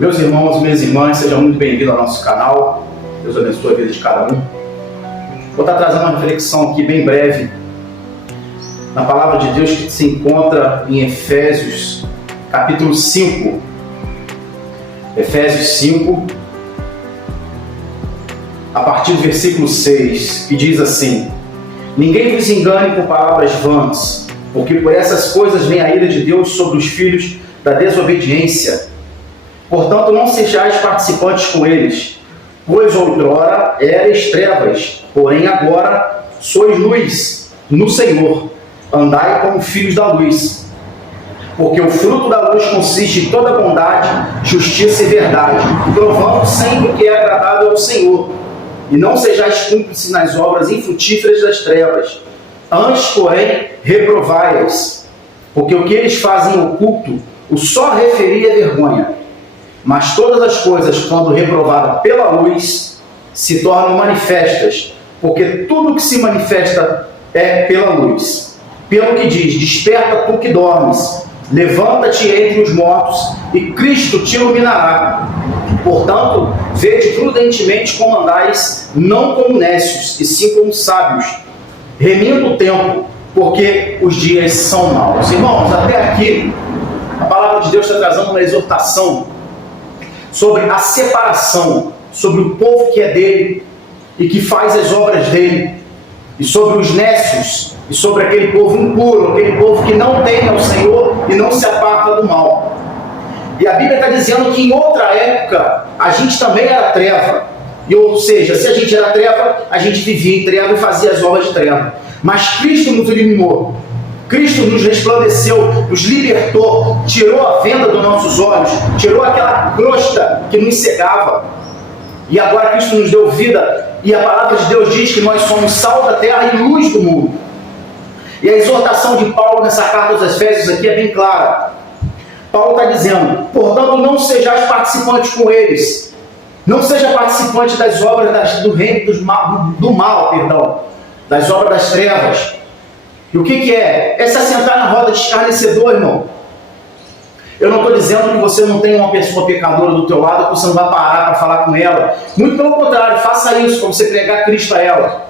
Meus irmãos e minhas irmãs, sejam muito bem-vindos ao nosso canal. Deus abençoe a vida de cada um. Vou estar trazendo uma reflexão aqui bem breve na palavra de Deus que se encontra em Efésios, capítulo 5. Efésios 5, a partir do versículo 6, que diz assim: Ninguém vos engane com palavras vãs, porque por essas coisas vem a ira de Deus sobre os filhos da desobediência. Portanto, não sejais participantes com eles, pois outrora erais trevas, porém agora sois luz no Senhor. Andai como filhos da luz. Porque o fruto da luz consiste em toda bondade, justiça e verdade, provando sempre o que é agradável ao Senhor. E não sejais cúmplices nas obras infrutíferas das trevas. Antes, porém, reprovai-as, porque o que eles fazem em oculto, o só referia vergonha. Mas todas as coisas, quando reprovadas pela luz, se tornam manifestas, porque tudo que se manifesta é pela luz. Pelo que diz: desperta tu que dormes, levanta-te entre os mortos, e Cristo te iluminará. Portanto, vede prudentemente como andais, não como nécios, e sim como sábios, remindo o tempo, porque os dias são maus. Irmãos, até aqui, a palavra de Deus está trazendo uma exortação sobre a separação, sobre o povo que é dele e que faz as obras dele, e sobre os nécios, e sobre aquele povo impuro, aquele povo que não teme ao Senhor e não se aparta do mal. E a Bíblia está dizendo que em outra época a gente também era treva, ou seja, se a gente era treva, a gente vivia em treva e fazia as obras de treva. Mas Cristo nos iluminou, Cristo nos resplandeceu, nos libertou, tirou a venda dos nossos olhos, tirou aquela crosta que nos cegava. E agora Cristo nos deu vida, e a palavra de Deus diz que nós somos sal da terra e luz do mundo. E a exortação de Paulo nessa carta aos Efésios aqui é bem clara. Paulo está dizendo: portanto, não sejais participantes com eles. Não seja participante das obras do reino do mal, das obras das trevas. E o que é? É se assentar na roda de escarnecedor, irmão. Eu não estou dizendo que você não tem uma pessoa pecadora do teu lado, que você não vai parar para falar com ela. Muito pelo contrário, faça isso para você pregar Cristo a ela.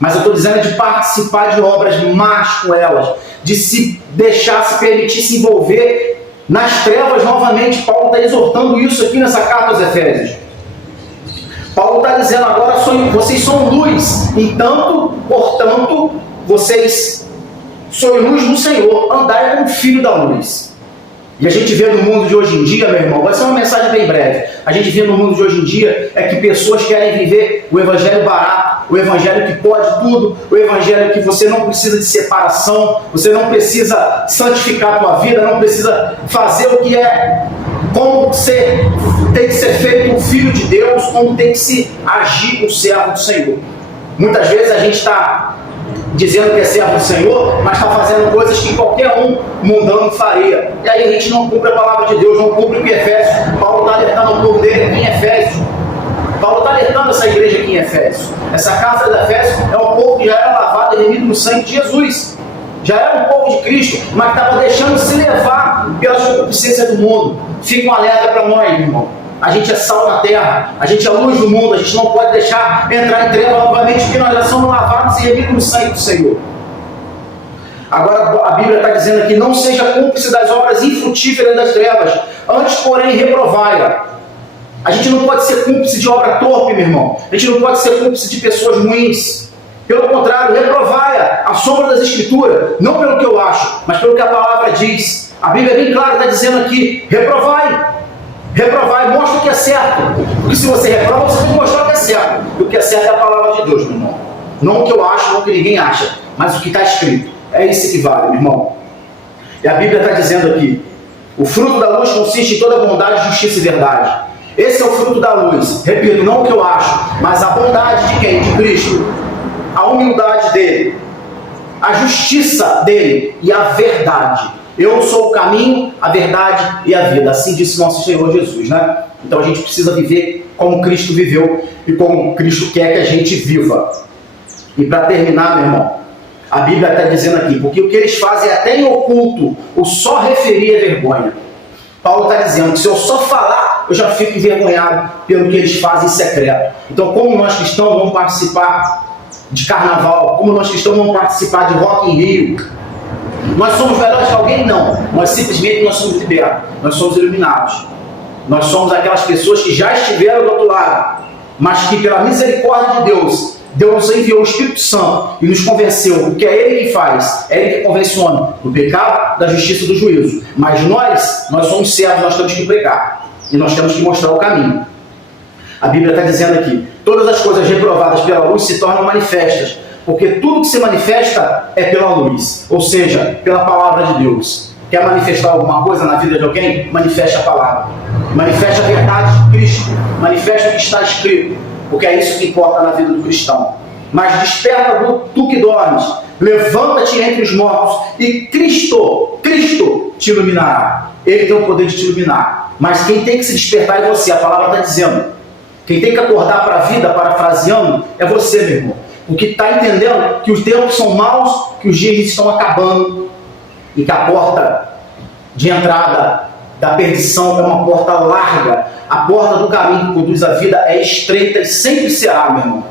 Mas eu estou dizendo de participar de obras más com elas, de se deixar, se permitir se envolver nas trevas novamente. Paulo está exortando isso aqui nessa carta aos Efésios. Paulo está dizendo agora: vocês são luz, portanto, vocês sois luz no Senhor, andai como filho da luz. E a gente vê no mundo de hoje em dia, meu irmão, vai ser uma mensagem bem breve. A gente vê no mundo de hoje em dia é que pessoas querem viver o evangelho barato, o evangelho que pode tudo, o evangelho que você não precisa de separação, você não precisa santificar a tua vida, não precisa fazer o que é, como tem que ser feito um filho de Deus, como tem que se agir um servo do Senhor. Muitas vezes a gente está dizendo que é servo do Senhor, mas está fazendo coisas que qualquer um mundano faria. E aí a gente não cumpre a palavra de Deus, não cumpre o que Efésios. Paulo está alertando o povo dele aqui em Efésios. Paulo está alertando essa igreja aqui em Efésios. Essa casa de Efésios é um povo que já era lavado e remido no sangue de Jesus. Já era um povo de Cristo, mas estava deixando se levar pelas concupiscências do mundo. Fica um alerta para nós, irmão. A gente é sal na terra, a gente é luz do mundo, a gente não pode deixar entrar em treva novamente, porque nós já somos lavados e remidos no sangue do Senhor. Agora a Bíblia está dizendo aqui: não seja cúmplice das obras infrutíferas das trevas, antes, porém, reprovai-a. A gente não pode ser cúmplice de obra torpe, meu irmão. A gente não pode ser cúmplice de pessoas ruins. Pelo contrário, reprovai-a, a sombra das Escrituras, não pelo que eu acho, mas pelo que a palavra diz. A Bíblia é bem clara, está dizendo aqui: reprovai. Reprovai, mostra o que é certo. Porque se você reprova, você tem que mostrar o que é certo. E o que é certo é a palavra de Deus, meu irmão. Não o que eu acho, não o que ninguém acha, mas o que está escrito. É isso que vale, meu irmão. E a Bíblia está dizendo aqui: o fruto da luz consiste em toda bondade, justiça e verdade. Esse é o fruto da luz. Repito, não o que eu acho, mas a bondade de quem? De Cristo. A humildade dele, a justiça dele e a verdade. Eu sou o caminho, a verdade e a vida. Assim disse nosso Senhor Jesus, né? Então a gente precisa viver como Cristo viveu e como Cristo quer que a gente viva. E para terminar, meu irmão, a Bíblia está dizendo aqui: porque o que eles fazem até em oculto, o só referir é vergonha. Paulo está dizendo que se eu só falar eu já fico envergonhado pelo que eles fazem em secreto. Então, como nós cristãos vamos participar de carnaval, como nós cristãos vamos participar de Rock in Rio? Nós somos melhores que alguém? Não. Nós simplesmente nós somos libertos, nós somos iluminados. Nós somos aquelas pessoas que já estiveram do outro lado, mas que pela misericórdia de Deus, Deus nos enviou o Espírito Santo e nos convenceu, porque é Ele que faz, é Ele que convenciona do pecado, da justiça e do juízo. Mas nós somos servos, nós temos que pregar e nós temos que mostrar o caminho. A Bíblia está dizendo aqui, todas as coisas reprovadas pela luz se tornam manifestas, porque tudo que se manifesta é pela luz, ou seja, pela palavra de Deus. Quer manifestar alguma coisa na vida de alguém? Manifeste a palavra. Manifeste a verdade de Cristo. Manifeste o que está escrito, porque é isso que importa na vida do cristão. Mas desperta tu que dormes, levanta-te entre os mortos e Cristo te iluminará. Ele tem o poder de te iluminar. Mas quem tem que se despertar é você, a palavra está dizendo. Quem tem que acordar para a vida, parafraseando, é você, meu irmão. O que está entendendo que os tempos são maus, que os dias estão acabando e que a porta de entrada da perdição é uma porta larga. A porta do caminho que conduz à vida é estreita e sempre será, meu irmão.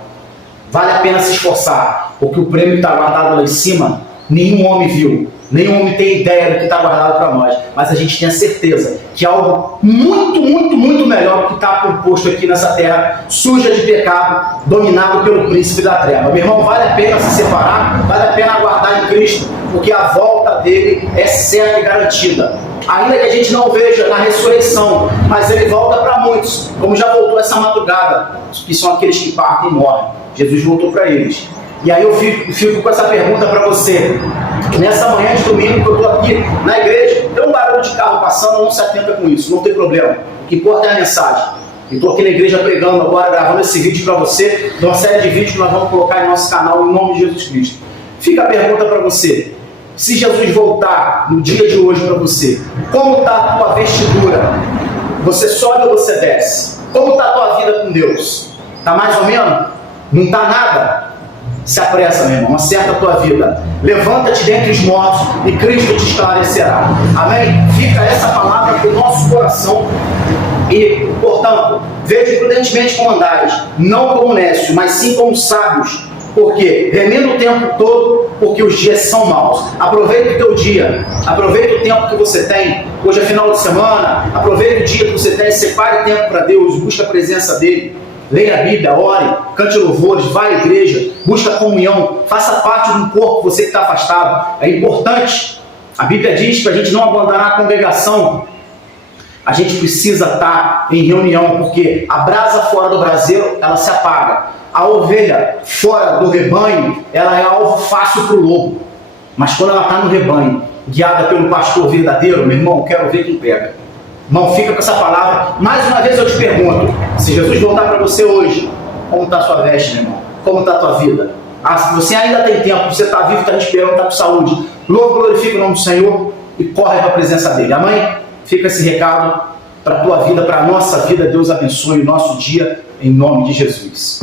Vale a pena se esforçar, porque o prêmio está guardado lá em cima, nenhum homem viu, nenhum homem tem ideia do que está guardado para nós, mas a gente tem a certeza que é algo muito, muito, muito melhor do que está proposto aqui nessa terra, suja de pecado, dominado pelo príncipe da treva. Meu irmão, vale a pena se separar, vale a pena aguardar em Cristo, porque a volta dele é certa e garantida. Ainda que a gente não veja na ressurreição, mas ele volta para muitos, como já voltou essa madrugada, que são aqueles que partem e morrem. Jesus voltou para eles. E aí eu fico com essa pergunta para você. Nessa manhã de domingo que eu estou aqui na igreja, tem um barulho de carro passando, não se atenta com isso, não tem problema. O que importa é a mensagem. Eu estou aqui na igreja pregando agora, gravando esse vídeo para você, de uma série de vídeos que nós vamos colocar em nosso canal, em nome de Jesus Cristo. Fica a pergunta para você. Se Jesus voltar no dia de hoje para você, como está a tua vestidura? Você sobe ou você desce? Como está a tua vida com Deus? Está mais ou menos? Não está nada? Se apressa, meu irmão, acerta a tua vida. Levanta-te dentre os mortos e Cristo te esclarecerá. Amém? Fica essa palavra para o nosso coração. E, portanto, vede prudentemente como andares, não como nécios, mas sim como sábios. Porque remendo o tempo todo, porque os dias são maus. Aproveita o teu dia, aproveita o tempo que você tem. Hoje é final de semana, aproveita o dia que você tem, separe tempo para Deus, busca a presença dEle. Leia a Bíblia, ore, cante louvores, vá à igreja, busca comunhão, faça parte de um corpo, você que está afastado. É importante. A Bíblia diz para a gente não abandonar a congregação. A gente precisa estar em reunião, porque a brasa fora do braseiro, ela se apaga. A ovelha fora do rebanho, ela é alvo fácil para o lobo. Mas quando ela está no rebanho, guiada pelo pastor verdadeiro, meu irmão, quero ver quem pega. Não fica com essa palavra. Mais uma vez eu te pergunto, se Jesus voltar para você hoje, como está a sua veste, meu irmão? Como está a tua vida? Se você ainda tem tempo, você está vivo, está respirando, está com saúde, louvo, glorifica o nome do Senhor e corre para a presença dEle. Amém? Fica esse recado para a tua vida, para a nossa vida. Deus abençoe o nosso dia, em nome de Jesus.